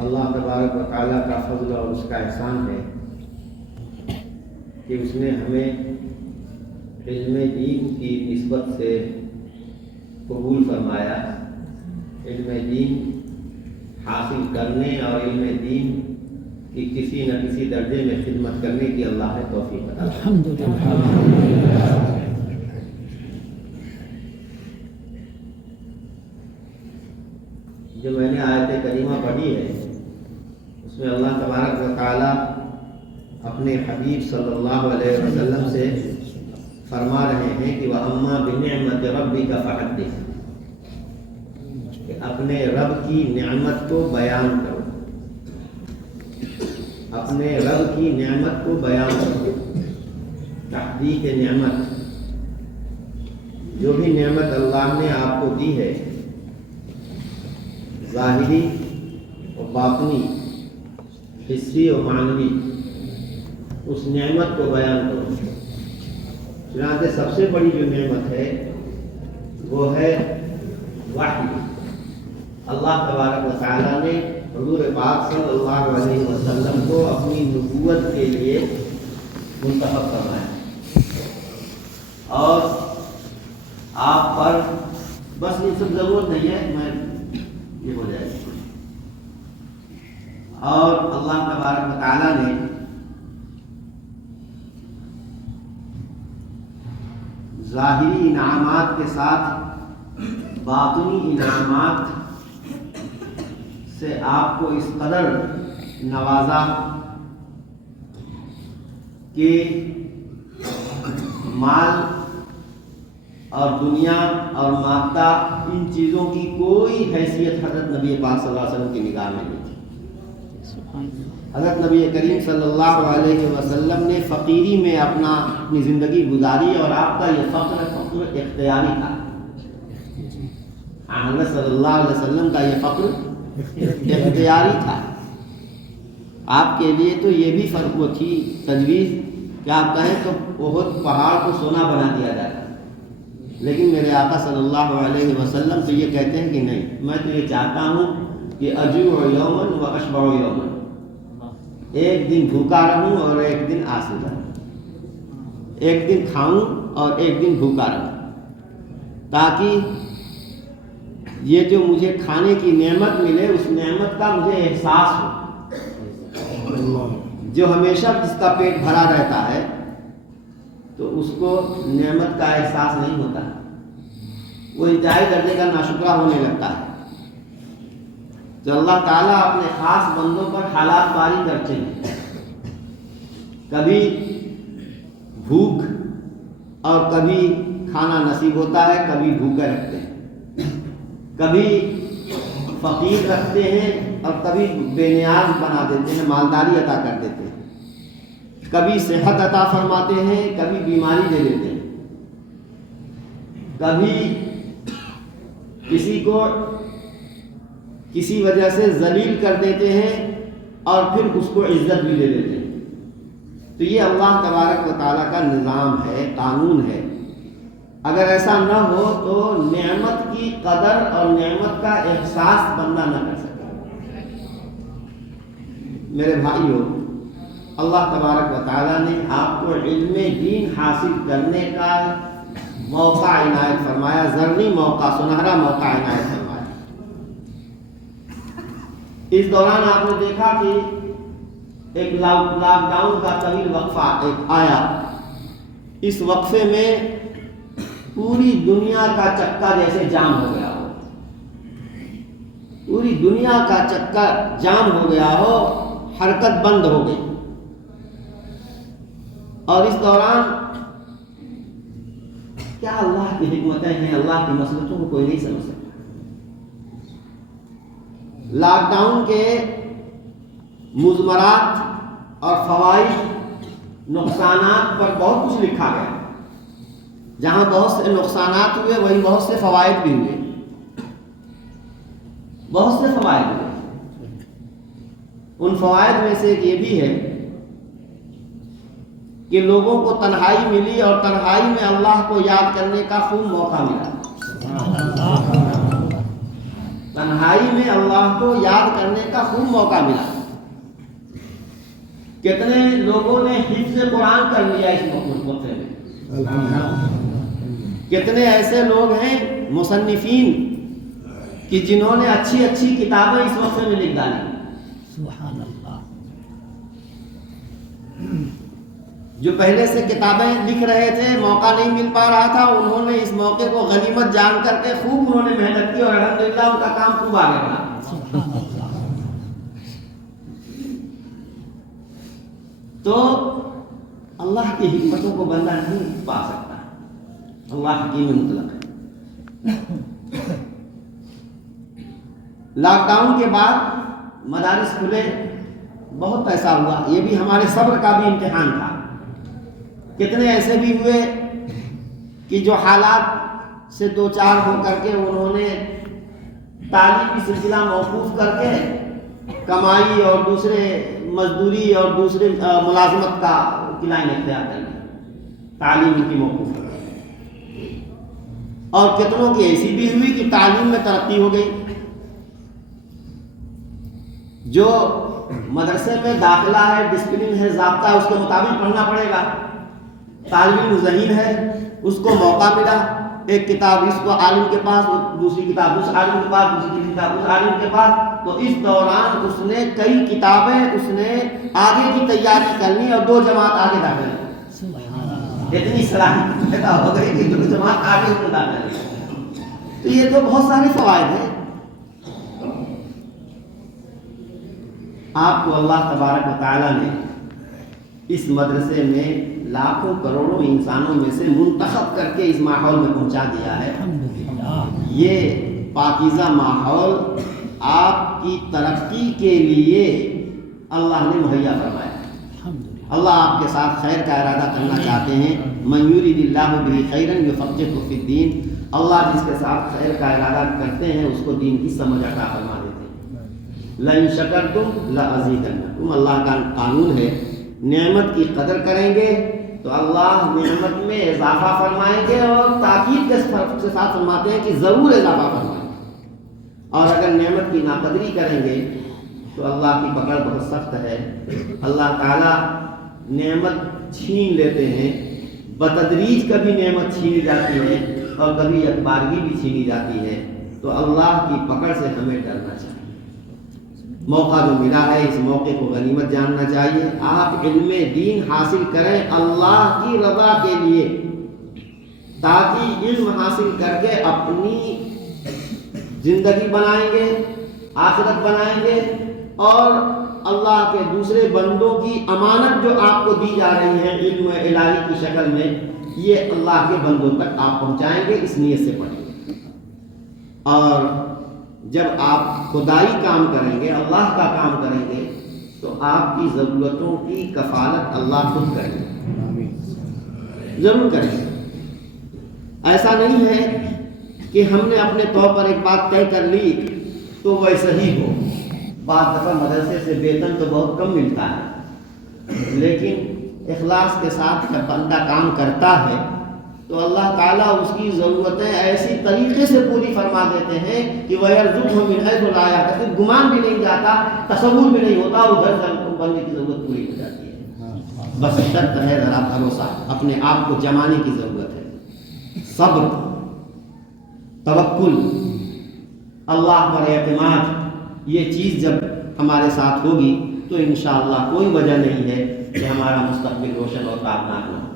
اللہ تبارک و تعالیٰ کا فضل اور اس کا احسان ہے کہ اس نے ہمیں علم دین کی نسبت سے قبول فرمایا، علم دین حاصل کرنے اور علم دین کی کسی نہ کسی درجے میں خدمت کرنے کی اللہ نے توفیق عطا فرمائی۔ جو میں نے آیت کریمہ پڑھی ہے اس میں اللہ تبارک و تعالیٰ اپنے حبیب صلی اللہ علیہ وسلم سے فرما رہے ہیں کہ وَأَمَّا بِنِعْمَةِ رَبِّكَ فَحَدِّثْ، کہ اپنے رب کی نعمت کو بیان کرو، اپنے رب کی نعمت کو بیان کرو۔ تحدیث نعمت، جو بھی نعمت اللہ نے آپ کو دی ہے، ظاہری و باطنی، حسی و معنوی، اس نعمت کو بیان کرو۔ چنانچہ سب سے بڑی جو نعمت ہے وہ ہے وحی۔ اللہ تبارک و تعالیٰ نے حضور پاک صلی اللہ علیہ وسلم کو اپنی نبوت کے لیے منتخب فرمایا، اور آپ پر بس یہ سب ضرورت نہیں ہے، میں یہ ہو جائے گی۔ اور اللہ تبارک و تعالیٰ نے ظاہری انعامات کے ساتھ باطنی انعامات سے آپ کو اس قدر نوازا کہ مال اور دنیا اور مادہ ان چیزوں کی کوئی حیثیت حضرت نبی پاک صلی اللہ علیہ وسلم کی نگاہ میں نہیں تھی۔ حضرت نبی کریم صلی اللہ علیہ وسلم نے فقیری میں اپنی زندگی گزاری، اور آپ کا یہ فقر اختیاری تھا۔ حضرت صلی اللہ علیہ وسلم کا یہ فقر اختیاری تھا۔ آپ کے لیے تو یہ بھی فرق وہ تھی تجویز کہ آپ کہیں تو بہت پہاڑ کو سونا بنا دیا جاتا، لیکن میرے آقا صلی اللہ علیہ وسلم تو یہ کہتے ہیں کہ نہیں، میں تو یہ چاہتا ہوں کہ اجوع یومن و اشبع یومن، ایک دن بھوکا رہوں اور ایک دن آسودہ رہوں، ایک دن کھاؤں اور ایک دن بھوکا رہوں، تاکہ یہ جو مجھے کھانے کی نعمت ملے اس نعمت کا مجھے احساس ہو۔ جو ہمیشہ جس کا پیٹ بھرا رہتا ہے تو اس کو نعمت کا احساس نہیں ہوتا، وہ انتہائی درجے کا ناشکرا ہونے لگتا ہے۔ تو اللہ تعالیٰ اپنے خاص بندوں پر حالات باری کرتے ہیں، کبھی بھوک اور کبھی کھانا نصیب ہوتا ہے، کبھی بھوکے رکھتے ہیں، کبھی فقیر رکھتے ہیں اور کبھی بے نیاز بنا دیتے ہیں، مالداری عطا کر دیتے ہیں، کبھی صحت عطا فرماتے ہیں، کبھی بیماری دے دیتے ہیں، کبھی کسی کو کسی وجہ سے ذلیل کر دیتے ہیں اور پھر اس کو عزت بھی دے دیتے ہیں۔ تو یہ اللہ تبارک و تعالیٰ کا نظام ہے، قانون ہے۔ اگر ایسا نہ ہو تو نعمت کی قدر اور نعمت کا احساس بندہ نہ کر سکے۔ میرے بھائیو، اللہ تبارک و تعالیٰ نے آپ کو علم دین حاصل کرنے کا موقع عنایت فرمایا، زرعی موقع، سنہرا موقع عنایت فرمایا۔ اس دوران آپ نے دیکھا کہ ایک لاک ڈاؤن کا طویل وقفہ ایک آیا، اس وقفے میں پوری دنیا کا چکا جیسے جام ہو گیا ہو، پوری دنیا کا چکا جام ہو گیا ہو، حرکت بند ہو گئی، اور اس دوران کیا اللہ کی حکمتیں ہیں، اللہ کی مصلحتوں کو کوئی نہیں سمجھ سکتا۔ لاک ڈاؤن کے مضمرات اور فوائد، نقصانات پر بہت کچھ لکھا گیا۔ جہاں بہت سے نقصانات ہوئے وہیں بہت سے فوائد بھی ہوئے، بہت سے فوائد ہوئے۔ ان فوائد میں سے ایک یہ بھی ہے کہ لوگوں کو تنہائی ملی، اور تنہائی میں اللہ کو یاد کرنے کا خوب موقع ملا۔ تنہائی میں اللہ کو یاد کرنے کا خوب موقع ملا. کتنے لوگوں نے حفظ قرآن کر لیا اس وقفے میں. کتنے ایسے لوگ ہیں مصنفین کہ جنہوں نے اچھی اچھی کتابیں اس وقفے میں لکھ ڈالی. سبحان اللہ. جو پہلے سے کتابیں لکھ رہے تھے، موقع نہیں مل پا رہا تھا، انہوں نے اس موقع کو غنیمت جان کر کے خوب انہوں نے محنت کی اور الحمدللہ ان کا کام خوب آگے بڑھا. سبحان اللہ. تو اللہ کی حکمتوں کو بندہ نہیں پا سکتا. اللہ حکیم مطلق ہے. لاک ڈاؤن کے بعد مدارس کھلے، بہت پیسہ ہوا. یہ بھی ہمارے صبر کا بھی امتحان تھا. کتنے ایسے بھی ہوئے کہ جو حالات سے دو چار ہو کر کے انہوں نے تعلیمی سلسلہ موقوف کر کے کمائی اور دوسرے مزدوری اور دوسرے ملازمت کا لائن اختیار کر لی، تعلیم کی موقوف کر دی. اور کتنوں کی ایسی بھی ہوئی کہ تعلیم میں ترقی ہو گئی. جو مدرسے میں داخلہ ہے، ڈسپلن ہے، ضابطہ ہے، اس کے مطابق پڑھنا پڑے گا. طالب علم ذہین ہے، اس کو موقع ملا، ایک کتاب اس کو عالم کے پاس، دوسری کتاب اس عالم کے پاس، دوسری کتاب اس عالم کے پاس. تو اس دوران اس نے کئی کتابیں اس نے آگے کی تیاری کر لی اور 2 جماعت آگے داخل ہوئی. سبحان اللہ. اتنی صلاحیت پیدا ہو گئی کہ 2 جماعت آگے اس میں داخل ہوئی. تو یہ تو بہت سارے فوائد ہیں. آپ کو اللہ تبارک و تعالیٰ نے اس مدرسے میں لاکھوں کروڑوں انسانوں میں سے منتخب کر کے اس ماحول میں پہنچا دیا ہے. الحمدللہ. یہ پاکیزہ ماحول آپ کی ترقی کے لیے اللہ نے مہیا فرمایا. الحمدللہ. اللہ آپ کے ساتھ خیر کا ارادہ کرنا چاہتے ہیں. من یرید اللہ بہ خیرا یفقہہ فی الدین. اللہ جس کے ساتھ خیر کا ارادہ کرتے ہیں اس کو دین کی سمجھ عطا فرما دیتے ہیں. لئن شکرتم لازیدنکم. اللہ کا قانون ہے، نعمت کی قدر کریں گے تو اللہ نعمت میں اضافہ فرمائیں گے، اور تاکید کے ساتھ فرماتے ہیں کہ ضرور اضافہ فرمائیں گے. اور اگر نعمت کی ناقدری کریں گے تو اللہ کی پکڑ بہت سخت ہے. اللہ تعالیٰ نعمت چھین لیتے ہیں، بتدریج کبھی نعمت چھینی جاتی ہے اور کبھی یکبارگی بھی چھینی جاتی ہے. تو اللہ کی پکڑ سے ہمیں ڈرنا چاہیے. موقع جو ملا ہے اس موقع کو غنیمت جاننا چاہیے. آپ علم دین حاصل کریں اللہ کی رضا کے لیے، تاکہ علم حاصل کر کے اپنی زندگی بنائیں گے، آخرت بنائیں گے، اور اللہ کے دوسرے بندوں کی امانت جو آپ کو دی جا رہی ہے علم الہی کی شکل میں، یہ اللہ کے بندوں تک آپ پہنچائیں گے. اس نیت سے پڑھیں گے. اور جب آپ خدائی کام کریں گے، اللہ کا کام کریں گے، تو آپ کی ضرورتوں کی کفالت اللہ خود کریں گے، ضرور کریں گے. ایسا نہیں ہے کہ ہم نے اپنے طور پر ایک بات طے کر لی تو ویسا ہی ہو. بعض دفعہ مدرسے سے ویتن تو بہت کم ملتا ہے، لیکن اخلاص کے ساتھ جب بندہ کام کرتا ہے تو اللہ تعالیٰ اس کی ضرورتیں ایسی طریقے سے پوری فرما دیتے ہیں کہ وَيَرْزُقْهُ مِنْ حَيْثُ لَا يَحْتَسِبُ. گمان بھی نہیں جاتا، تصور بھی نہیں ہوتا، ادھر سے بندے کی ضرورت پوری ہو جاتی ہے. بس شرط ہے ذرا بھروسہ، اپنے آپ کو جمانے کی ضرورت ہے. صبر، توکل، اللہ پر اعتماد، یہ چیز جب ہمارے ساتھ ہوگی تو انشاءاللہ کوئی وجہ نہیں ہے کہ ہمارا مستقبل روشن اور تابناک نہ ہو.